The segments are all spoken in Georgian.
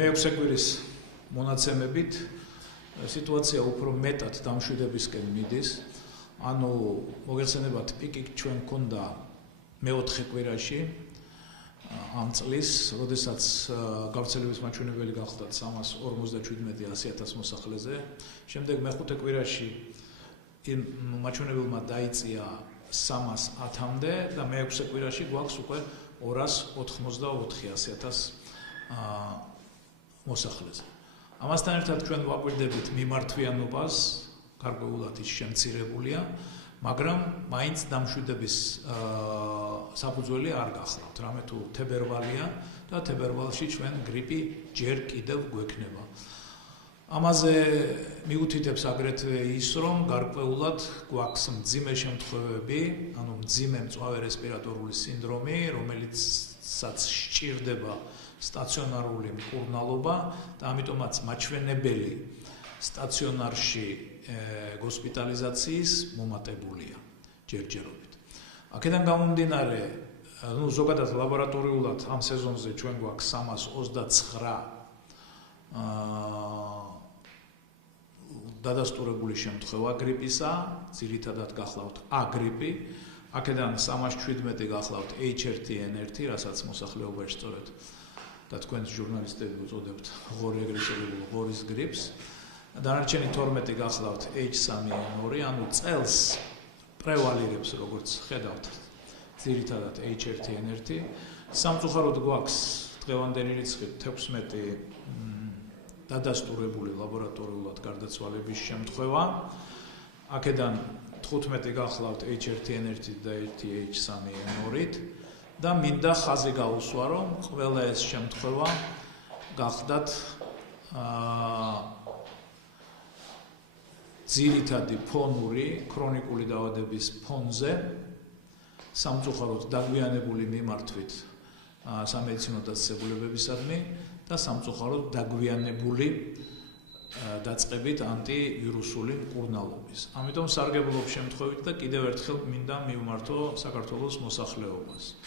მე-6 კვირის მონაცემებით სიტუაცია უფრო მეტად დამშვიდებისკენ მიდის. ანუ მოგეხსენებათ, პიკი ჩვენ გქონდა მე-4 კვირაში ამ წლის, როდესაც გავრცელების მაჩვენებელი გახლდათ 357,100,000 მოსახლეზე. შემდეგ მე-5 კვირაში იმ მაჩვენებელმა დაიწია 310-მდე და მე-6 კვირაში გვაქვს უკვე 284,000 მოსახლეზე. ამასთან ერთად ჩვენ ვაკვირდებით მიმართვიანობას, გარკვეულად ის შემცირებულია, მაგრამ მაინც დამშვიდების საფუძველი არ გახლავთ. რამე თუ თებერვალია და თებერვალში ჩვენ გრიპი ჯერ კიდევ გვექნება. ამაზე მიუთითებს აგრეთვე ის, რომ გარკვეულად გვაქვს მძიმე შემთხვევები, ანუ მძიმე მწვავე რესპირატორული სინდრომი, რომელიცაც სჭირდება სტაციონარული მკურნალობა და ამიტომაც მაჩვენებელი სტაციონარში ჰოსპიტალიზაციის მომატებულია ჯერჯერობით. აქედან გამომდინარე, ზოგადად ლაბორატორიულად ამ სეზონზე ჩვენ გვაქვს 329 დადასტურებული შემთხვევა გრიპისა, ძირითადად გახლავთ A გრიპი, აქედან 317 გახლავთ H1N1, რასაც მოსახლეობაში სწორედ და თქვენ ჟურნალისტები უწოდებთ ღორი ეგრესიული ღორის გრიპს. დანარჩენი 12 გახლავთ H3N2, ანუ წელს პრევალირებს, როგორც ხედავთ, ძირითადად H1N1. სამწუხაროდ გვაქვს დღევანდელი რიცხვით 16 დადასტურებული ლაბორატორიულად გარდაცვალების შემთხვევა. აქედან 15 გახლავთ H1N1 და 1 H3N2 და მინდა ხაზი გაუსვა, რომ ყველა ეს შემთხვევა გახდათ ძირითადი ფონური ქრონიკული დაავადების ფონზე, სამწუხაროდ დაგვიანებული მიმართვით სამედიცინო დაწესებულებებისადმი და სამწუხაროდ დაგვიანებული დაწყებით ანტივირუსული მკურნალობის. ამიტომ სარგებლობ შემთხვევით და კიდევ ერთხელ მინდა მივმართო საქართველოს მოსახლეობას,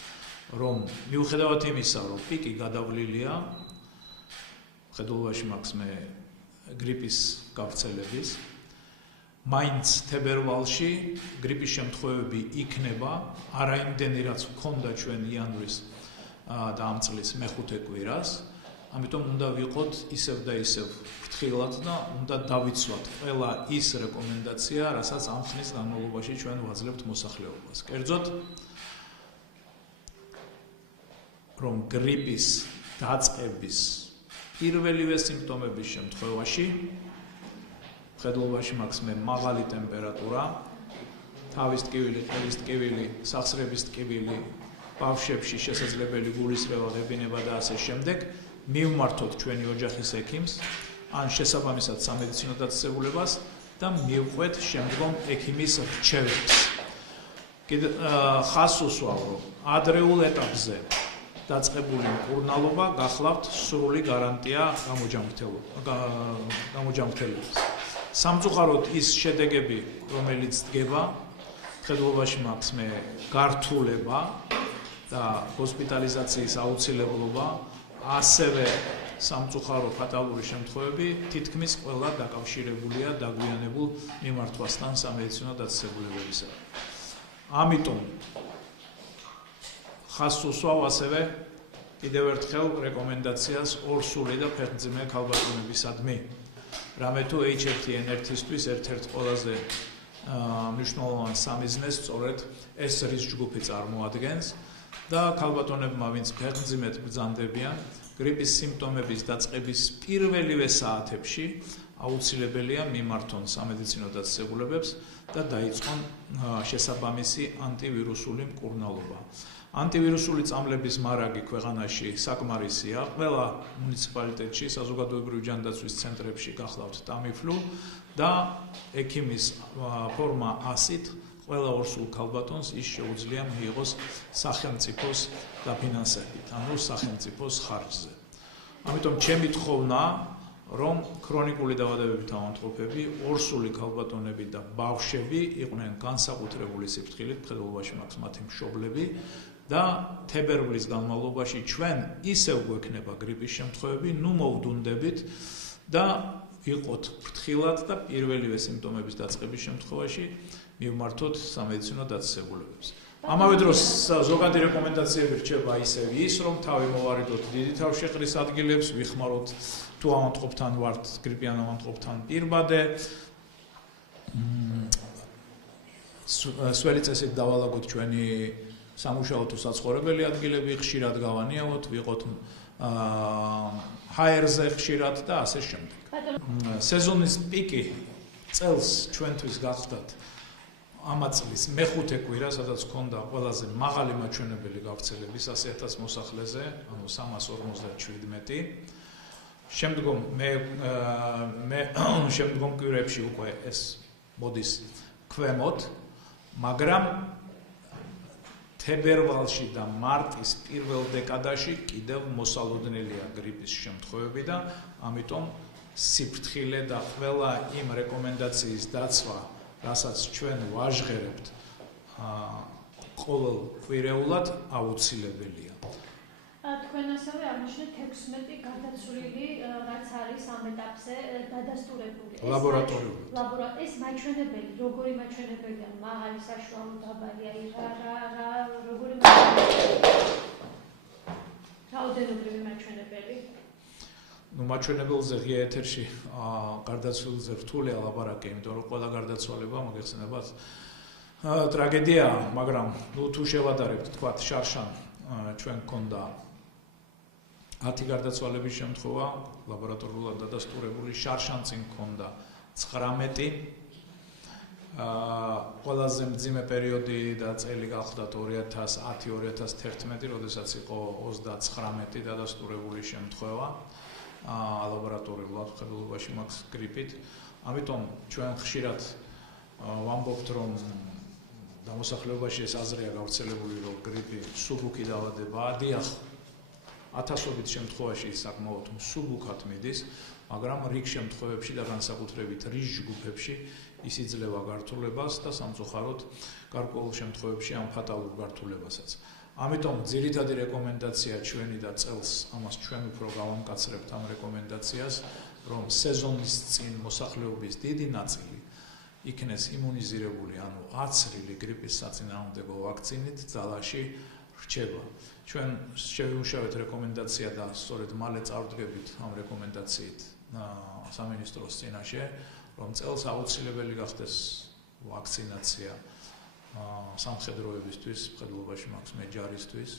რომ მიუხედავად იმისა, რომ პიკი გადავლილია, ხედულობაში მაქვს მე გრიპის გავრცელების, მაინც თებერვალში გრიპის შემთხვევები იქნება, არა იმდენი რაც ჰქონდა ჩვენ იანვრის და ამ წლის მე-5 კვირას, ამიტომ უნდა ვიყოთ ისევ და ისევ ფრთხილად და უნდა დავიცვათ ყველა ის რეკომენდაცია, რასაც ამ ხნის განმავლობაში ჩვენ ვაძლევთ მოსახლეობას. კერძოდ, რომ გრიპის დაწყების პირველივე სიმპტომების შემთხვევაში ხედულობაში მაქვს მე მაღალი ტემპერატურა, თავის ტკივილი, ყელის ტკივილი, სახსრების ტკივილი, ბავშვებში შესაძლებელი გულისრევა, ღებინება და ასე შემდეგ, მივმართოთ ჩვენი ოჯახის ექიმს, ან შესაბამისად სამედიცინო დაწესებულებას და მივყვეთ შემდგომ ექიმის რჩევებს. ხაზს უსვავ, რომ ადრეულ ეტაპზე დაწყებული მკურნალობა გახლავთ სრული გარანტია გამოჯანმრთელებას. სამწუხაროდ ის შედეგები, რომელიც დგება, ხედულობაში მაქვს მე გართულება და ჰოსპიტალიზაციის აუცილებლობა, ასევე სამწუხარო ფატალური შემთხვევები თითქმის ყველა დაკავშირებულია დაგვიანებულ მიმართვასთან სამედიცინო დაწესებულებებისა. ამიტომ ხაზს უსვავ ასევე კიდევ ერთხელ რეკომენდაციას ორსული და ფეხმძიმე ქალბატონებისადმი. რამე თუ H1N1-ისთვის ერთ-ერთ ყველაზე მნიშვნელოვან სამიზნეს სწორედ ეს რის ჯგუფი წარმოადგენს და ქალბატონებმა, ვინც ფეხმძიმედ ბრძანდებიან, გრიპის სიმპტომების დაწყების პირველივე საათებში აუცილებელია მიმართონ სამედიცინო დაწესებულებებს და დაიწყონ შესაბამისი ანტივირუსული მკურნალობა. ანტივირუსული წამლების მარაგი ქვეყანაში საკმარისია. ყველა მუნიციპალიტეტში, საზოგადოებრივი ჯანდაცვის ცენტრებში გახლავთ ტამიფლუ და ექიმის ფორმა 100-ით ყველა ორსულ ქალბატონს ის შეუძლია მიიღოს სახელმწიფოს დაფინანსებით, ანუ სახელმწიფოს ხარჯზე. ამიტომ ჩემი თხოვნა, რომ ქრონიკული დაავადებებით ავადმყოფები, ორსული ქალბატონები და ბავშვები იყვნენ განსაკუთრებული სიფრთხილით, ხედულობაში მაქვს მათი მშობლები, და თებერვლის განმავლობაში ჩვენ ისევ გვექნება გრიპის შემთხვევები, ნუ მოვდუნდებით და ვიყოთ ფრთხილად და პირველივე სიმპტომების დაწყების შემთხვევაში მივმართოთ სამედიცინო დაწესებულებებს. ამავე დროს ზოგადი რეკომენდაციები რჩება ისევ ის, რომ თავი მოვარიდოთ დიდი თავშეყრის ადგილებს, ვიხმაროთ თუ ავადმყოფთან ვართ, გრიპიან ავადმყოფთან პირბადე, სველი წესით დავალაგოთ ჩვენი სამუშაო თუ საცხოვრებელი ადგილები, ხშირად გავანიავოთ, ვიყოთ ჰაერზე ხშირად და ასე შემდეგ. სეზონის პიკი წელს ჩვენთვის გახდათ ამა წლის მეხუთე კვირა, სადაც ჰქონდა ყველაზე მაღალი მაჩვენებელი გავრცელების 100,000 მოსახლეზე, ანუ 357. შემდგომ შემდგომ კვირებში უკვე ეს მოდის ქვემოთ, მაგრამ თებერვალში და მარტის პირველ დეკადაში კიდევ მოსალოდნელია გრიპის შემთხვევები და ამიტომ სიფრთხილე და ყველა იმ რეკომენდაციის დაცვა, რასაც ჩვენ ვაჟღერებთ ყოველ კვირეულად აუცილებელია. თქვენ ასევე აღნიშნეთ 16 გარდაცვლილი, რაც არის ამ ეტაპზე დადასტურებული. ლაბორატორიულად. ეს მაჩვენებელი, როგორი მაჩვენებელია, მაღალი, საშუალო, დაბალი, როგორი რაოდენობრივი მაჩვენებელი? მაჩვენებელზე ღია ეთერში გარდაცვალებზე რთულია ლაპარაკი, იმიტომ რომ ყველა გარდაცვალება მოგეხსენებათ ტრაგედიაა, მაგრამ თუ შევადარებთ, თქვათ, შარშან ჩვენ გქონდა 10 გარდაცვალების შემთხვევა, ლაბორატორიულად დადასტურებული, შარშან წინ გქონდა 19. ყველაზე მძიმე პერიოდი და წელი გახლდათ 2010-2011, როდესაც იყო 39 დადასტურებული შემთხვევა. ლაბორატორიულად ხედულობაში მაქვს გრიპით. ამიტომ ჩვენ ხშირად ვამბობთ, რომ დამოსახლებაში ეს აზრია გავრცელებული, რომ გრიპი მსუბუქი დაავადებაა. დიახ, ათასობით შემთხვევაში საკმაოდ მსუბუქად მიდის, მაგრამ რიგ შემთხვევებში და განსაკუთრებით რიგ ჯგუფებში ის იძლევა გართულებას და სამწუხაროდ გარკვეულ შემთხვევებში ამ ფატალურ გართულებასაც. ამიტომ ძირითადი რეკომენდაცია ჩვენი და წელს ამას ჩვენ უფრო გავამკაცრებთ ამ რეკომენდაციას, რომ სეზონის წინ მოსახლეობის დიდი ნაწილი იქნეს იმუნიზირებული, ანუ აცრილი გრიპის საწინააღმდეგო ვაქცინით ძალაში რჩება. ჩვენ შევიმუშავეთ რეკომენდაცია და სწორედ მალე წავდგებით ამ რეკომენდაციით სამინისტროს წინაშე, რომ წელს აუცილებელი გახდეს ვაქცინაცია სამხედროებისთვის, მხედველობაში მაქვს მეჯარისთვის,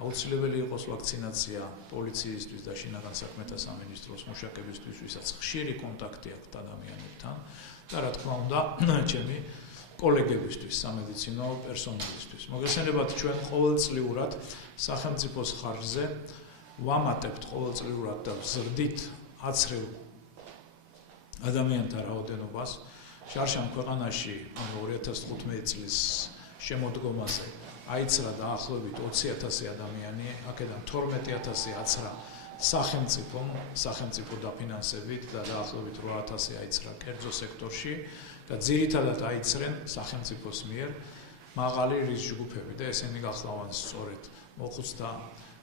აუცილებელი იყოს ვაქცინაცია პოლიციისთვის და შინაგან საქმეთა სამინისტროს მუშაკებისთვის, ვისაც ხშირი კონტაქტი აქვთ ადამიანებთან და რა თქმა უნდა, ჩემი კოლეგებისთვის, სამედიცინო პერსონალისთვის. მოგესალმებით, ჩვენ ყოველწლიურად სახელმწიფოს ხარჯზე ვამატებთ ყოველწლიურად და ვზრდით აცრილ ადამიანთა რაოდენობას. შარშან ქვეყანაში 2015 წლის შემოდგომაზე აიცრა დაახლოებით 20,000 ადამიანი, აქედან 12,000 აცრა სახელმწიფო დაფინანსებით და დაახლოებით 8,000 აიცრა კერძო სექტორში და ძირითადად აიცრენ სახელმწიფოს მიერ მაღალი რისკ ჯგუფები და ესენი გახლავენ სწორედ მოხუცთა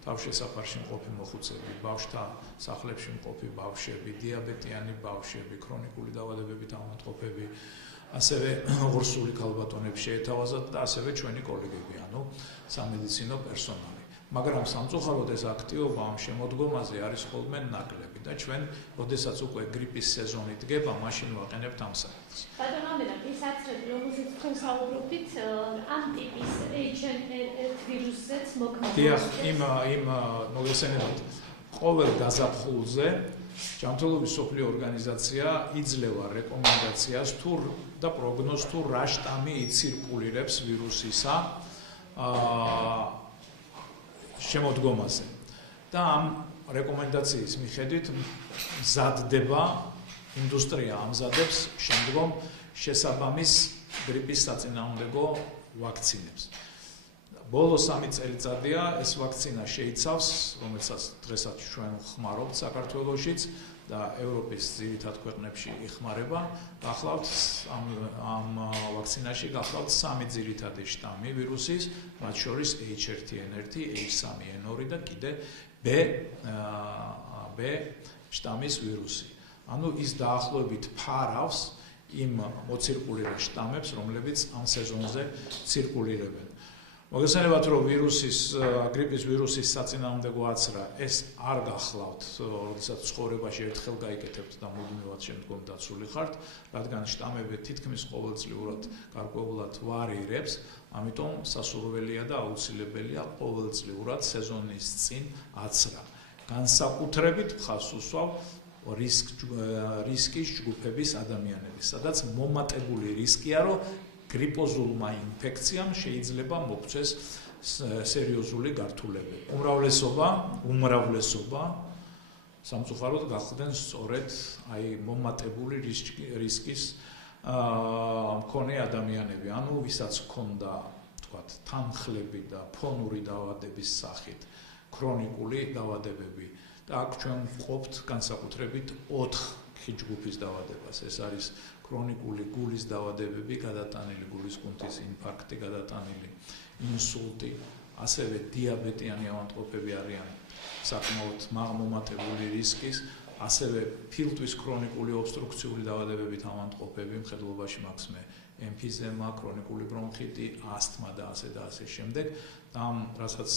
თავშესაფარში მყოფი მოხუცები, ბავშვთა სახლებში მყოფი ბავშვები, დიაბეტიანი ბავშვები, ქრონიკული დაავადებებით ავადმყოფები, ასევე ღორსული ქალბატონები შეეთავაზათ და ასევე ჩვენი კოლეგები, ანუ სამედიცინო პერსონალი. მაგრამ სამწუხაროდ ეს აქტივობა ამ შემოდგომაზე არის ხოლმე ნაკლები და ჩვენ, როდესაც უკვე გრიპის სეზონი დგება, მაშინ ვაყენებთ ამ საქმეს. ბატონო ამერად, ეს აცრები, რომელზეც თქვენ საუბრობთ, ამ ტიპის H1N1 ვირუსზეც მოქმედებს? დიახ, იმ მოგესალმებით, ყოველ გაზაფხულზე ჯანმრთელობის მსოფლიო ორგანიზაცია იძლევა რეკომენდაციას და პროგნოზს თუ რა შტამი იცირკულირებს ვირუსისა შემოდგომაზე. და ამ რეკომენდაციის მიხედვით მზადდება ინდუსტრია ამზადებს შემდგომ შესაბამის გრიპის საწინააღმდეგო ვაქცინებს. ბოლო 3 წელიწადია ეს ვაქცინა შეიცავს, რომელსაც დღესაც ჩვენ ხმარობთ საქართველოშიც და ევროპის ძირითად ქვეყნებში იხმარება. გახლავთ ამ ვაქცინაში გახლავთ 3 ძირითადი შტამი ვირუსის, მათ შორის H1N1, H3N2 და კიდე B შტამის ვირუსი. ანუ ის დაახლოებით ფარავს იმ მოცირკულირებულ შტამებს, რომლებიც ამ სეზონზე ცირკულირებენ. მოგესალმებით, რომ გრიპის ვირუსის საწინააღმდეგო აცრა ეს არ გახლავთ, როდესაც ცხოვრებაში ერთხელ გაიკეთებთ და მუდმივად შემდგომ დაცული ხართ, რადგან შტამები თითქმის ყოველწლიურად გარკვეულად ვარირებს, ამიტომ სასურველია და აუცილებელია ყოველწლიურად სეზონის წინ აცრა. განსაკუთრებით ხაზს უსვავ რისკის ჯგუფების ადამიანების, სადაც მომატებული რისკია, რომ გრიპოზულმა ინფექციამ შეიძლება მოგვცეს სერიოზული გართულები. უმრავლესობა სამწუხაროდ გახდნენ სწორედ მომატებული რისკის მქონე ადამიანები, ანუ ვისაც ჰქონდა, თქვათ, თანხლები და ფონური დაავადების სახით ქრონიკული დაავადებები. და აქ ჩვენ ვყოფთ განსაკუთრებით 4 ჯგუფის დაავადებას. ეს არის ქრონიკული გულის დაავადებები, გადატანილი გულის კუნთის ინფარქტი, გადატანილი ინსულტი, ასევე დიაბეტიანი ავადმყოფები არიან საკმაოდ მომატებული რისკის, ასევე ფილტვის ქრონიკული ობსტრუქციული დაავადებებით ავადმყოფები, მხედველობაში მაქვს მე ემფიზემა, ქრონიკული ბრონხიტი, ასთმა და ასე შემდეგ. ამ რასაც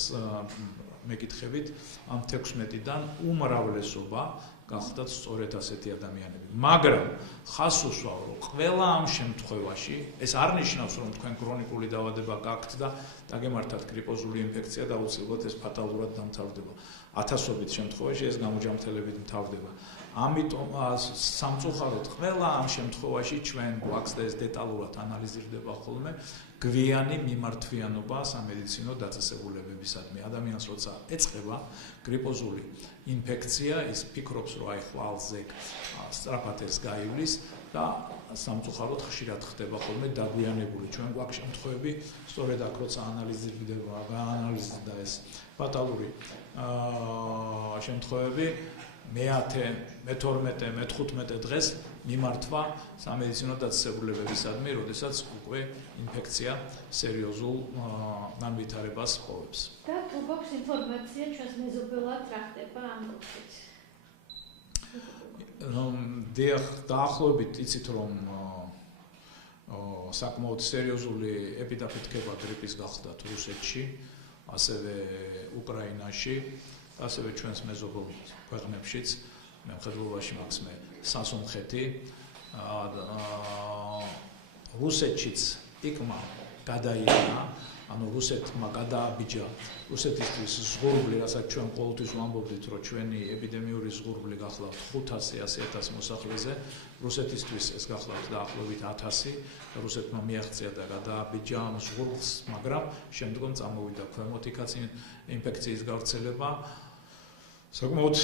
მეკითხებით, ამ 16-დან უმრავლესობა გახდათ სწორედ ასეთი ადამიანები. მაგრამ ხაზს უსვავ, რომ ყველა ამ შემთხვევაში ეს არ ნიშნავს, რომ თქვენ ქრონიკული დაავადება გაქვთ და დაგემართათ გრიპოზული ინფექცია და აუცილებლად ეს ფატალურად დამთავრდება. ათასობით შემთხვევაში ეს გამოჯამრთელებით მთავრდება. ამიტომ სამწუხაროდ ყველა ამ შემთხვევაში ჩვენ გვაქვს და ეს დეტალურად ანალიზირდება ხოლმე გვიანი მიმართვიანობა სამედიცინო დაწესებულებებისადმი. ადამიანს როცა ეწყება გრიპოზული ინფექცია, ის ფიქრობს, რომ აი ხვალზე სწრაფად ეს გაივლის და სამწუხაროდ ხშირად ხდება ხოლმე დაგვიანებული. ჩვენ გვაქვს შემთხვევები, სწორედ აქ როცა აანალიზდება ეს ფატალური შემთხვევები, მე-10, მე-12, მე-15 დღეს მიმართვა სამედიცინო დაწესებულებებისადმი, როდესაც უკვე ინფექცია სერიოზულ განვითარებას ხოვებს. და თუ გვაქვს ინფორმაცია ჩვენს მეზობელად რა ხდება ამ კონფლიქტით? დაახლოებით იცით, რომ საკმაოდ სერიოზული ეპიდემიურობა გრიპის გახდათ რუსეთში, ასევე უკრაინაში, ასევე ჩვენს მეზობელ ქვეყნებშიც, მე მხედველობაში მაქვს მე სასუნხეთი, რუსეთშიც იკმა გადაიარა, ანუ რუსეთმა გადააბიჯა რუსეთისთვის ზღურბლი, რასაც ჩვენ ყოველთვის ვამბობდით, რომ ჩვენი ეპიდემიური ზღურბლი გახლავთ 500-100,000 მოსახლეზე, რუსეთისთვის ეს გახლავთ დაახლოებით 1000, რუსეთმა მიაღწია და გადააბიჯა ამ ზღურბლს, მაგრამ შემდგომ წამოვიდა ქვემოთ იქაც ინფექციის გავრცელება. საკმაოდ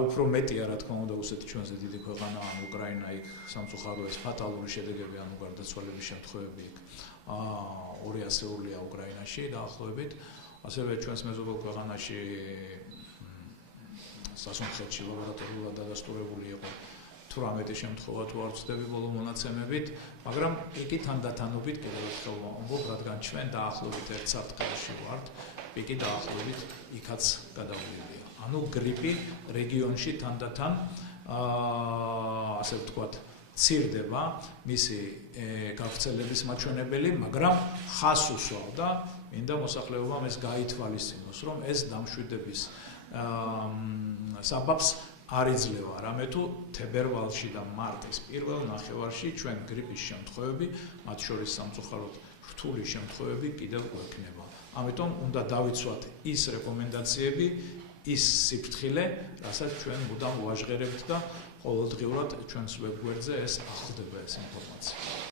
უფრო მეტია, რა თქმა უნდა, რუსეთი ჩვენზე დიდი ქვეყანაა, უკრაინა იქ სამწუხარო ეს ფატალური შედეგები, ანუ გარდაცვალების შემთხვევები იქ 200-ია უკრაინაში დაახლოებით, ასევე ჩვენს მეზობელ ქვეყანაში სასუნხეთში ლაბორატორიულად დადასტურებული იყო 18 შემთხვევა თუ არ ვცდები ბოლო მონაცემებით, მაგრამ იგი თანდათანობით კიდევ ერთხელ ვამბობ, რადგან ჩვენ დაახლოებით 1 საფრთხეში ვართ, პიკი დაახლოებით იქაც გადავლილია. ანუ გრიპი რეგიონში თანდათან ასე ვთქვათ ცირდება მისი გავრცელების მაჩვენებელი, მაგრამ ხაზს უსვავ და მინდა მოსახლეობამ ეს გაითვალისწინოს, რომ ეს დამშვიდების საბაბს არ იძლევა, რამე თუ თებერვალში და მარტის პირველ ნახევარში ჩვენ გრიპის შემთხვევები, მათ შორის სამწუხაროდ რთული შემთხვევები კიდევ გვექნება. ამიტომ უნდა დავიცვათ ის რეკომენდაციები, ის სიფრთხილე, რასაც ჩვენ მუდამ ვაჟღერებთ და ყოველდღიურად ჩვენს ვებგვერდზე ეს ახლდება ეს ინფორმაცია.